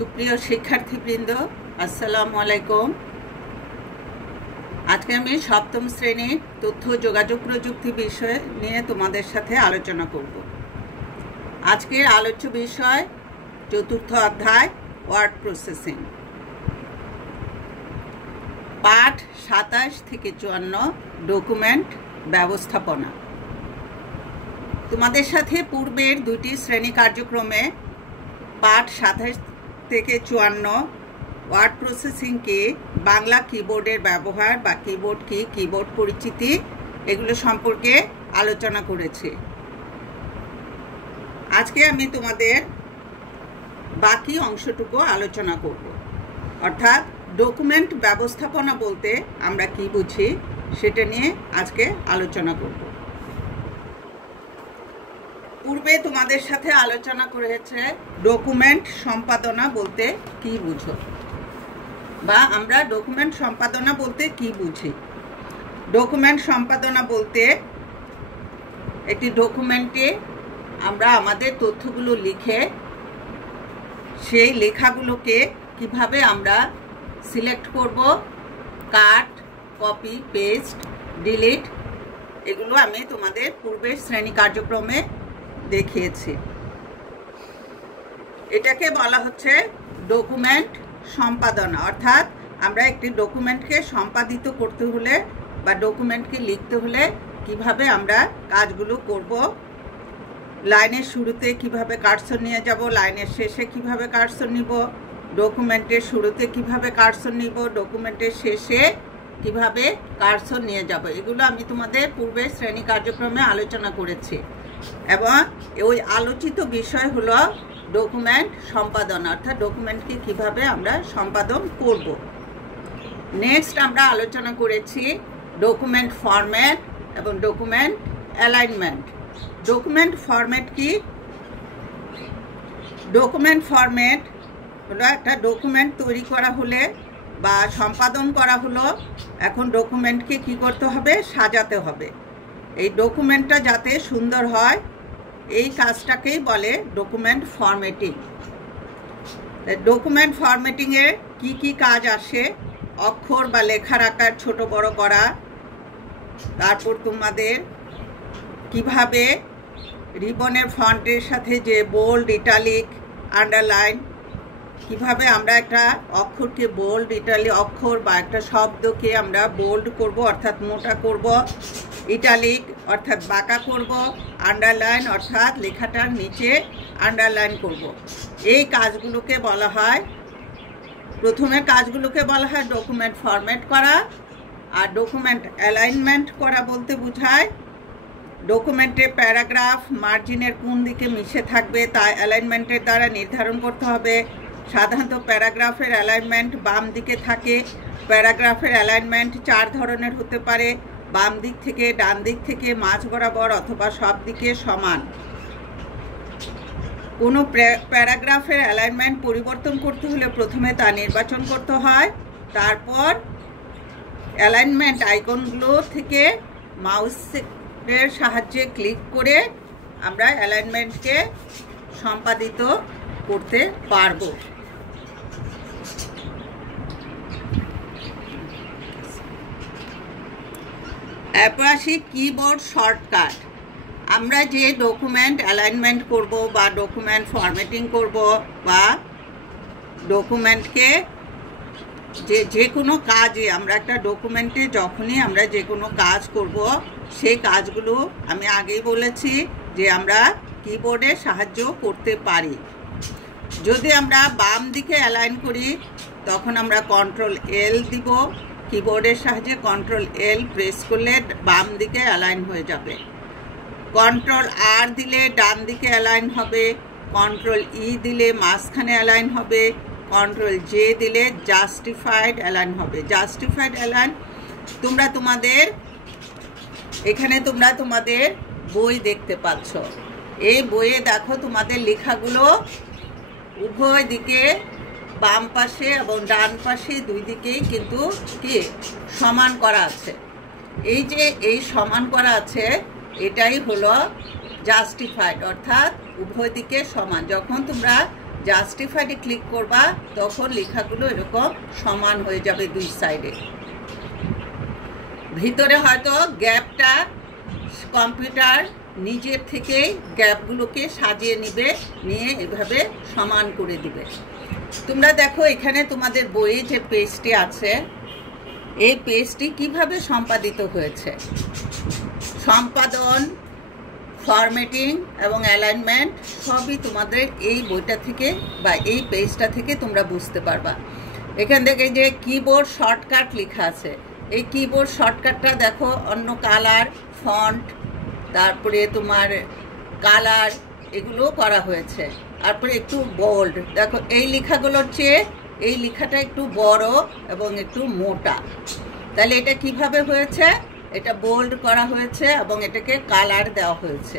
সুপ্রিয় শিক্ষার্থীবৃন্দ, আসসালামু আলাইকুম। আজকে আমি সপ্তম শ্রেণীর তথ্য যোগাযোগ প্রযুক্তি বিষয় নিয়ে তোমাদের সাথে আলোচনা করব। আজকের আলোচ্য বিষয় চতুর্থ অধ্যায় ওয়ার্ড প্রসেসিং, পাঠ 27 থেকে 54 ডকুমেন্ট ব্যবস্থাপনা। তোমাদের সাথে পূর্বের দুটি শ্রেণী কার্যক্রমে পাঠ 27 থেকে 54 ওয়ার্ড প্রসেসিং কি, বাংলা কিবোর্ডের ব্যবহার বা কিবোর্ড কি, কিবোর্ড পরিচিতি, এগুলো সম্পর্কে আলোচনা করেছি। আজকে আমি তোমাদের বাকি অংশটুকু আলোচনা করব, অর্থাৎ ডকুমেন্ট ব্যবস্থাপনা বলতে আমরা কি বুঝি সেটা নিয়ে আজকে আলোচনা করব। পূর্বে তোমাদের সাথে আলোচনা করেছে ডকুমেন্ট সম্পাদনা বলতে কি বুঝো, বা আমরা ডকুমেন্ট সম্পাদনা বলতে কি বুঝি। ডকুমেন্ট সম্পাদনা বলতে একটি ডকুমেন্টে আমরা আমাদের তথ্যগুলো লিখে সেই লেখাগুলোকে কিভাবে আমরা সিলেক্ট করব, কাট, কপি, পেস্ট, ডিলিট, এগুলো আমি তোমাদের পূর্বের শ্রেণী কার্যক্রমে দেখিয়েছি। এটাকে বলা হচ্ছে ডকুমেন্ট সম্পাদনা, অর্থাৎ আমরা একটি ডকুমেন্টকে সম্পাদিত করতে হলে বা ডকুমেন্টকে লিখতে হলে কিভাবে আমরা কাজগুলো করব। লাইনের শুরুতে কিভাবে কার্সর নিয়ে যাব, লাইনের শেষে কিভাবে কার্সর নিব, ডকুমেন্টের শুরুতে কিভাবে কার্সর নিব, ডকুমেন্টের শেষে কিভাবে কার্সর নিয়ে যাব, এগুলো আমি তোমাদের পূর্বের শ্রেণী কার্যক্রমে আলোচনা করেছি। এবং ওই আলোচিত বিষয় হলো ডকুমেন্ট সম্পাদন, অর্থাৎ ডকুমেন্টকে কিভাবে আমরা সম্পাদন করব। নেক্সট আমরা আলোচনা করেছি ডকুমেন্ট ফরম্যাট এবং ডকুমেন্ট অ্যালাইনমেন্ট। ডকুমেন্ট ফরম্যাট কি? ডকুমেন্ট ফরম্যাট হলো একটা ডকুমেন্ট তৈরি করা হলে বা সম্পাদন করা হলো, এখন ডকুমেন্টকে কি করতে হবে? সাজাতে হবে। এই ডকুমেন্টটা যাতে সুন্দর হয়, এই কাজটাকেই বলে ডকুমেন্ট ফরম্যাটিং। ডকুমেন্ট ফরম্যাটিংয়ে কি কি কাজ আসে? অক্ষর বা লেখার আকার ছোট বড় করা, তারপর তোমাদের কিভাবে রিবনের ফন্টের সাথে যে বোল্ড, ইটালিক, আন্ডারলাইন, কিভাবে আমরা একটা অক্ষরকে বোল্ড, ইটালিক অক্ষর বা একটা শব্দকে আমরা বোল্ড করব অর্থাৎ মোটা করব, ইটালিক অর্থাৎ বাঁকা করব, আন্ডারলাইন অর্থাৎ লেখাটার নিচে আন্ডারলাইন করব। এই কাজগুলোকে বলা হয়, প্রথমে কাজগুলোকে বলা হয় ডকুমেন্ট ফরম্যাট করা। আর ডকুমেন্ট অ্যালাইনমেন্ট করা বলতে বোঝায় ডকুমেন্টে প্যারাগ্রাফ মার্জিনের কোন দিকে মিশে থাকবে তা অ্যালাইনমেন্টের দ্বারা নির্ধারণ করতে হবে। সাধারণত প্যারাগ্রাফের অ্যালাইনমেন্ট বাম দিকে থাকে। প্যারাগ্রাফের অ্যালাইনমেন্ট 4 ধরনের হতে পারে: বাম দিক থেকে, ডান দিক থেকে, মাঝ বরাবর, অথবা সব দিকে সমান। কোনো প্যারাগ্রাফের অ্যালাইনমেন্ট পরিবর্তন করতে হলে প্রথমে তা নির্বাচন করতে হয়, তারপর অ্যালাইনমেন্ট আইকনগুলো থেকে মাউসের সাহায্যে ক্লিক করে আমরা অ্যালাইনমেন্টকে সম্পাদিত করতে পারব। এরপর আসি কিবোর্ড শর্টকাট। আমরা যে ডকুমেন্ট অ্যালাইনমেন্ট করব বা ডকুমেন্ট ফরম্যাটিং করব বা ডকুমেন্টকে যে কোনো কাজে আমরা একটা ডকুমেন্টে যখনই আমরা যে কোনো কাজ করব, সেই কাজগুলো আমি আগেই বলেছি যে আমরা কিবোর্ডের সাহায্য করতে পারি। যদি আমরা বাম দিকে অ্যালাইন করি তখন আমরা কন্ট্রোল এল দিব। কিবোর্ডের সাহায্যে কন্ট্রোল এল প্রেস করলে বাম দিকে অ্যালাইন হয়ে যাবে। কন্ট্রোল আর দিলে ডান দিকে অ্যালাইন হবে। কন্ট্রোল ই দিলে মাঝখানে অ্যালাইন হবে। কন্ট্রোল জে দিলে জাস্টিফাইড অ্যালাইন হবে। জাস্টিফাইড অ্যালাইন তোমরা তোমাদের এখানে তোমাদের বই দেখতে পাচ্ছ। এই বইয়ে দেখো তোমাদের লেখাগুলো উভয় দিকে, বাম পাশে এবং ডান পাশে, দুই দিকেই কিন্তু কি সমান করা আছে। এই যে এই সমান করা আছে, এটাই হলো জাস্টিফাইড, অর্থাৎ উভয় দিকে সমান। যখন তোমরা জাস্টিফাইডে ক্লিক করবা তখন লেখাগুলো এরকম সমান হয়ে যাবে দুই সাইডে। ভিতরে হয়তো গ্যাপটা কম্পিউটার নিজের থেকেই গ্যাপগুলোকে সাজিয়ে নিয়ে এভাবে সমান করে দিবে। তোমরা দেখো এখানে তোমাদের বইয়ে যে পেজটি আছে, এই পেজটি কিভাবে সম্পাদিত হয়েছে। সম্পাদন, ফরম্যাটিং এবং অ্যালাইনমেন্ট সবই তোমাদের এই বইটা থেকে বা এই পেজটা থেকে তোমরা বুঝতে পারবা। এখান থেকে যে কিবোর্ড শর্টকাট লেখা আছে, এই কিবোর্ড শর্টকাটটা দেখো অন্য কালার, ফন্ট, তারপরে তোমার কালার এগুলো করা হয়েছে। তারপরে একটু বোল্ড, দেখো এই লেখাগুলোর চেয়ে এই লেখাটা একটু বড় এবং একটু মোটা। তাহলে এটা কিভাবে হয়েছে, এটা বোল্ড করা হয়েছে এবং এটাকে কালার দেওয়া হয়েছে।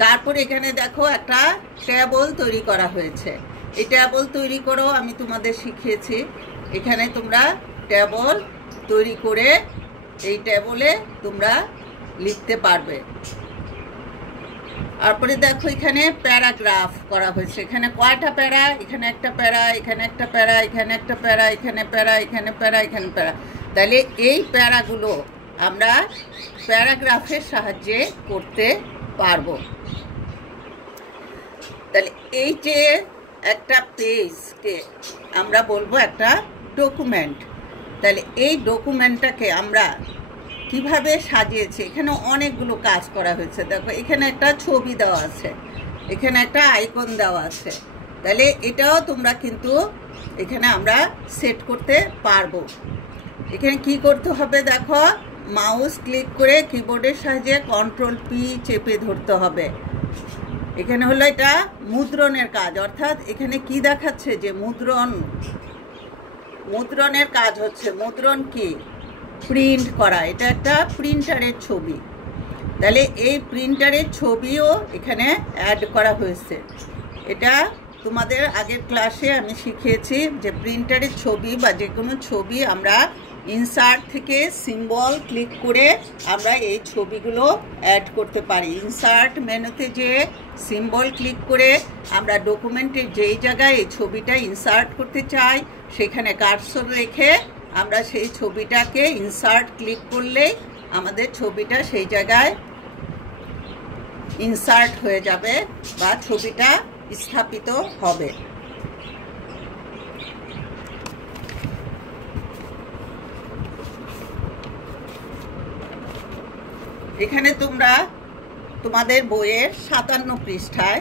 তারপর এখানে দেখো একটা টেবল তৈরি করা হয়েছে। এই টেবল তৈরি করো আমি তোমাদের শিখিয়েছি। এখানে তোমরা টেবল তৈরি করে এই টেবলে তোমরা লিখতে পারবে। তারপরে দেখো এখানে প্যারাগ্রাফ করা হয়েছে। এখানে কয়টা প্যারা, এখানে একটা প্যারা, এখানে একটা প্যারা, এখানে একটা প্যারা, এখানে প্যারা, এখানে প্যারা, এখানে প্যারা। তাহলে এই প্যারাগুলো আমরা প্যারাগ্রাফের সাহায্যে করতে পারবো। তাহলে এই যে একটা পেজকে আমরা বলবো একটা ডকুমেন্ট। তাহলে এই ডকুমেন্টটাকে আমরা কিভাবে সাজিয়েছি, এখানে অনেকগুলো কাজ করা হয়েছে। দেখো এখানে একটা ছবি দেওয়া আছে, এখানে একটা আইকন দেওয়া আছে। তাহলে এটাও তোমরা কিন্তু এখানে আমরা সেট করতে পারবো। এখানে কি করতে হবে দেখো, মাউস ক্লিক করে কিবোর্ডের সাহায্যে Ctrl+P চেপে ধরতে হবে। এখানে হলো এটা মুদ্রণের কাজ, অর্থাৎ এখানে কি দেখাচ্ছে যে মুদ্রণের কাজ হচ্ছে। মুদ্রণ কি, প্রিন্ট করা। এটা একটা প্রিন্টারের ছবি। তাহলে এই প্রিন্টারের ছবিও এখানে অ্যাড করা হয়েছে। এটা তোমাদের আগের ক্লাসে আমি শিখিয়েছি যে প্রিন্টারের ছবি বা যে কোনো ছবি আমরা ইনসার্ট থেকে সিম্বল ক্লিক করে আমরা এই ছবিগুলো অ্যাড করতে পারি। ইনসার্ট মেনুতে যে সিম্বল ক্লিক করে আমরা ডকুমেন্টের যেই জায়গায় এই ছবিটা ইনসার্ট করতে চাই সেখানে কার্সর রেখে আমরা সেই ছবিটাকে ইনসার্ট ক্লিক করলেই আমাদের ছবিটা সেই জায়গায় ইনসার্ট হয়ে যাবে বা ছবিটা স্থাপিত হবে। এখানে তোমরা তোমাদের বইয়ের 57 পৃষ্ঠায়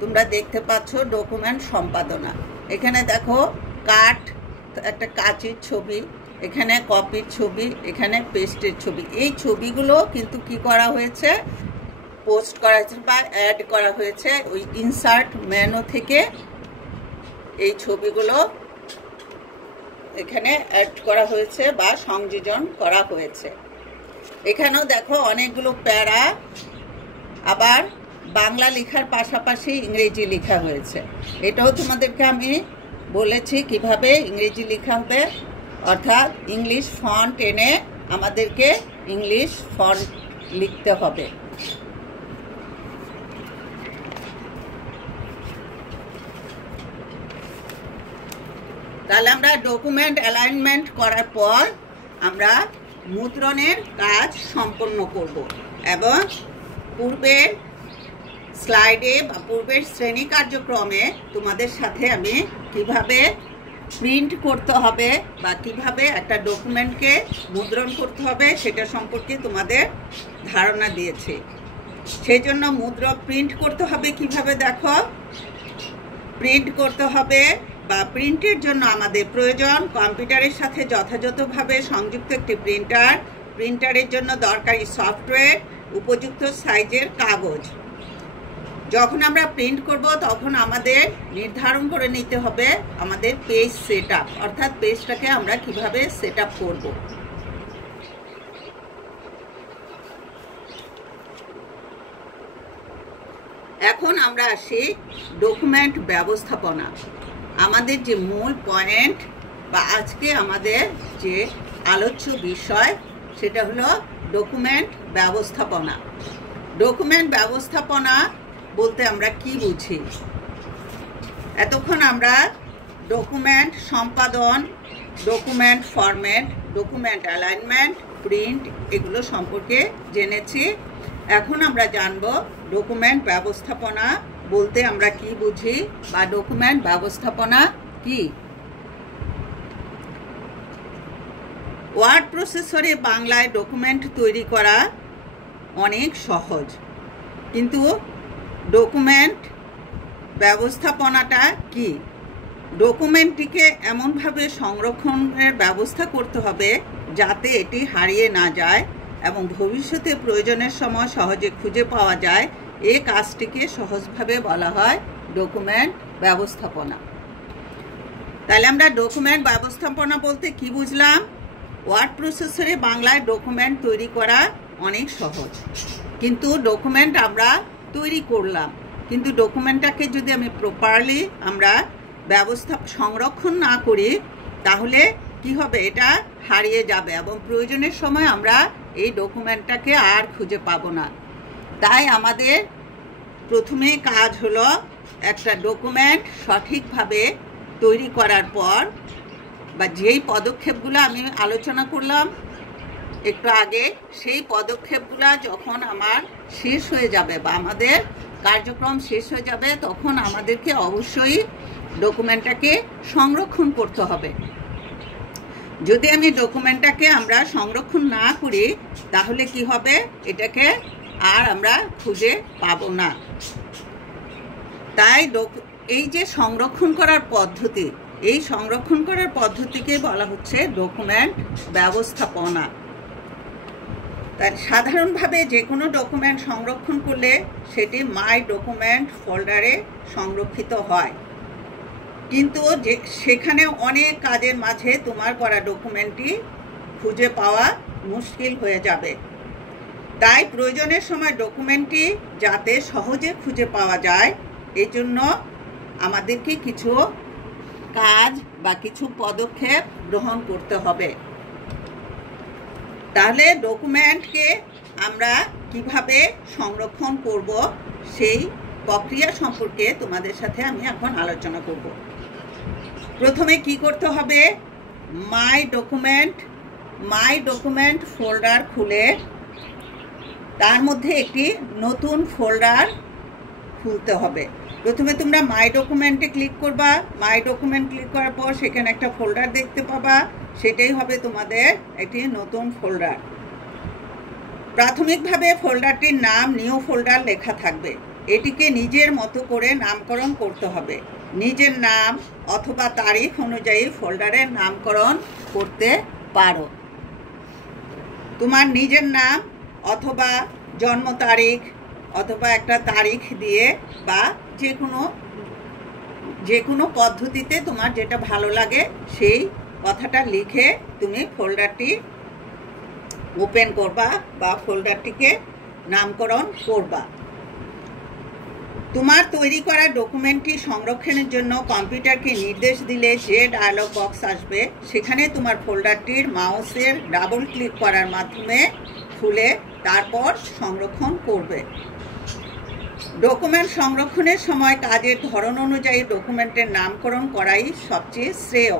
তোমরা দেখতে পাচ্ছ ডকুমেন্ট সম্পাদনা। এখানে দেখো কাট, একটা কাঁচির ছবি, এখানে কপির ছবি, এখানে পেস্টের ছবি। এই ছবিগুলো কিন্তু কি করা হয়েছে, পোস্ট করা হয়েছে বা অ্যাড করা হয়েছে ওই ইনসার্ট মেনু থেকে। এই ছবিগুলো এখানে অ্যাড করা হয়েছে বা সংযোজন করা হয়েছে। এখানেও দেখো অনেকগুলো প্যারা, আবার বাংলা লেখার পাশাপাশি ইংরেজি লেখা হয়েছে। এটাও তোমাদেরকে আমি বলেছি কিভাবে ইংরেজি লেখা হবে, অর্থাৎ ইংলিশ ফন্ট এনে আমাদেরকে ইংলিশ ফন্ট লিখতে হবে। তাহলে আমরা ডকুমেন্ট অ্যালাইনমেন্ট করার পর আমরা মুদ্রণের কাজ সম্পন্ন করব এবং পূর্বের স্লাইডে বা পূর্বের শ্রেণী কার্যক্রমে তোমাদের সাথে আমি কিভাবে প্রিন্ট করতে হবে বা কিভাবে একটা ডকুমেন্টকে মুদ্রণ করতে হবে সেটা সম্পর্কে তোমাদের ধারণা দিয়েছি। সেই জন্য প্রিন্ট করতে হবে কিভাবে, দেখো প্রিন্ট করতে হবে বা প্রিন্টের জন্য আমাদের প্রয়োজন কম্পিউটারের সাথে যথাযথভাবে সংযুক্ত একটি প্রিন্টার, প্রিন্টারের জন্য দরকারি সফটওয়্যার, উপযুক্ত সাইজের কাগজ। যখন আমরা প্রিন্ট করব তখন আমাদের নির্ধারণ করে নিতে হবে আমাদের পেজ সেটআপ, অর্থাৎ পেজটাকে আমরা কিভাবে সেটআপ করব। এখন আমরা আসি ডকুমেন্ট ব্যবস্থাপনা। আমাদের যে মূল পয়েন্ট বা আজকে আমাদের যে আলোচ্য বিষয় সেটা হলো ডকুমেন্ট ব্যবস্থাপনা। ডকুমেন্ট ব্যবস্থাপনা বলতে আমরা কি বুঝি? এতক্ষণ আমরা ডকুমেন্ট সম্পাদন, document format, document alignment, print এগুলো সম্পর্কে জেনেছি। এখন আমরা জানব ডকুমেন্ট ব্যবস্থাপনা বলতে আমরা কি বুঝি বা ডকুমেন্ট ব্যবস্থাপনা কি। ওয়ার্ড প্রসেসরে বাংলায় ডকুমেন্ট তৈরি করা অনেক সহজ, কিন্তু ডকুমেন্ট ব্যবস্থাপনাটা কি? ডকুমেন্টটিকে এমনভাবে সংরক্ষণের ব্যবস্থা করতে হবে যাতে এটি হারিয়ে না যায় এবং ভবিষ্যতে প্রয়োজনের সময় সহজে খুঁজে পাওয়া যায়। এই কাজটিকে সহজভাবে বলা হয় ডকুমেন্ট ব্যবস্থাপনা। তাহলে আমরা ডকুমেন্ট ব্যবস্থাপনা বলতে কি বুঝলাম? ওয়ার্ড প্রসেসরে বাংলায় ডকুমেন্ট তৈরি করা অনেক সহজ, কিন্তু ডকুমেন্ট আমরা তৈরি করলাম, কিন্তু ডকুমেন্টটাকে যদি আমি প্রপারলি আমরা সংরক্ষণ না করি তাহলে কি হবে? এটা হারিয়ে যাবে এবং প্রয়োজনের সময় আমরা এই ডকুমেন্টটাকে আর খুঁজে পাবো না। তাই আমাদের প্রথমে কাজ হলো একটা ডকুমেন্ট সঠিকভাবে তৈরি করার পর বা যেই পদক্ষেপগুলো আমি আলোচনা করলাম একটু আগে, সেই পদক্ষেপগুলো যখন আমার শেষ হয়ে যাবে বা আমাদের কার্যক্রম শেষ হয়ে যাবে তখন আমাদেরকে অবশ্যই ডকুমেন্টটাকে সংরক্ষণ করতে হবে। যদি আমি ডকুমেন্টটাকে আমরা সংরক্ষণ না করি তাহলে কি হবে? এটাকে আর আমরা খুঁজে পাবো না। তাই এই যে সংরক্ষণ করার পদ্ধতি, এই সংরক্ষণ করার পদ্ধতিকে বলা হচ্ছে ডকুমেন্ট ব্যবস্থাপনা। তাই সাধারণভাবে যে কোনো ডকুমেন্ট সংরক্ষণ করলে সেটি মাই ডকুমেন্ট ফোল্ডারে সংরক্ষিত হয়, কিন্তু সেখানে অনেক কাজের মাঝে তোমার করা ডকুমেন্টটি খুঁজে পাওয়া মুশকিল হয়ে যাবে। তাই প্রয়োজনের সময় ডকুমেন্টটি যাতে সহজে খুঁজে পাওয়া যায় এই জন্য আমাদেরকে কিছু কাজ বা কিছু পদক্ষেপ গ্রহণ করতে হবে। তাহলে ডকুমেন্টকে আমরা কিভাবে সংরক্ষণ করব সেই প্রক্রিয়া সম্পর্কে তোমাদের সাথে আমি এখন আলোচনা করব। প্রথমে কি করতে হবে? মাই ডকুমেন্ট ফোল্ডার খুলে তার মধ্যে একটি নতুন ফোল্ডার খুলতে হবে। প্রথমে তোমরা মাই ডকুমেন্টে ক্লিক করবা। মাই ডকুমেন্ট ক্লিক করার পর সেখানে একটা ফোল্ডার দেখতে পাবা, সেটাই হবে তোমাদের একটি নতুন ফোল্ডার। প্রাথমিকভাবে ফোল্ডারটির নাম নিউ ফোল্ডার লেখা থাকবে। এটিকে নিজের মতো করে নামকরণ করতে হবে। নিজের নাম অথবা তারিখ অনুযায়ী ফোল্ডারের নামকরণ করতে পারো। তোমার নিজের নাম অথবা জন্ম তারিখ অথবা একটা তারিখ দিয়ে বা যে কোনো পদ্ধতিতে তোমার যেটা ভালো লাগে সেই কথাটা লিখে তুমি ফোল্ডারটি ওপেন করবা বা ফোল্ডারটিকে নামকরণ করবা। তোমার তৈরি করা ডকুমেন্টটি সংরক্ষণের জন্য কম্পিউটারকে নির্দেশ দিলে যে ডায়লগ বক্স আসবে সেখানে তোমার ফোল্ডারটির মাউসের ডাবল ক্লিক করার মাধ্যমে খুলে তারপর সংরক্ষণ করবে। ডকুমেন্ট সংরক্ষণের সময় কাজের ধরন অনুযায়ী ডকুমেন্টের নামকরণ করাই সবচেয়ে শ্রেয়।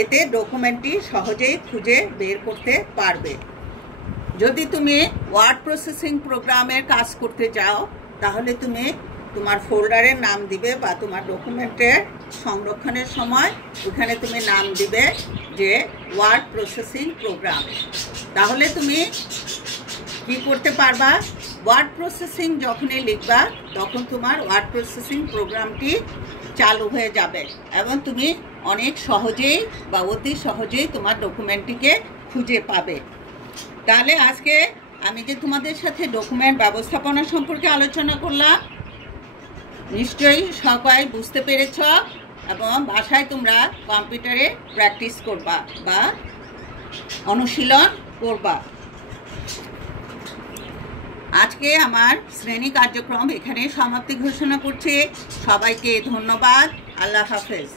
এতে ডকুমেন্টটি সহজেই খুঁজে বের করতে পারবে। যদি তুমি ওয়ার্ড প্রসেসিং প্রোগ্রামের কাজ করতে চাও তাহলে তুমি তোমার ফোল্ডারের নাম দিবে বা তোমার ডকুমেন্টের সংরক্ষণের সময় ওখানে তুমি নাম দিবে যে ওয়ার্ড প্রসেসিং প্রোগ্রাম। তাহলে তুমি কি করতে পারবা? ওয়ার্ড প্রসেসিং যখনই লিখবা তখন তোমার ওয়ার্ড প্রসেসিং প্রোগ্রামটি চালু হয়ে যাবে এবং তুমি অনেক সহজেই বা অতি সহজেই তোমার ডকুমেন্টটিকে খুঁজে পাবে। তাহলে আজকে আমি যে তোমাদের সাথে ডকুমেন্ট ব্যবস্থাপনা সম্পর্কে আলোচনা করলাম নিশ্চয়ই সবাই বুঝতে পেরেছ এবং বাসায় তোমরা কম্পিউটারে প্র্যাকটিস করবা বা অনুশীলন করবা। আজকে আমার শ্রেণী কার্যক্রম এখানে সমাপ্তি ঘোষণা করছি। সবাইকে ধন্যবাদ। আল্লাহ হাফেজ।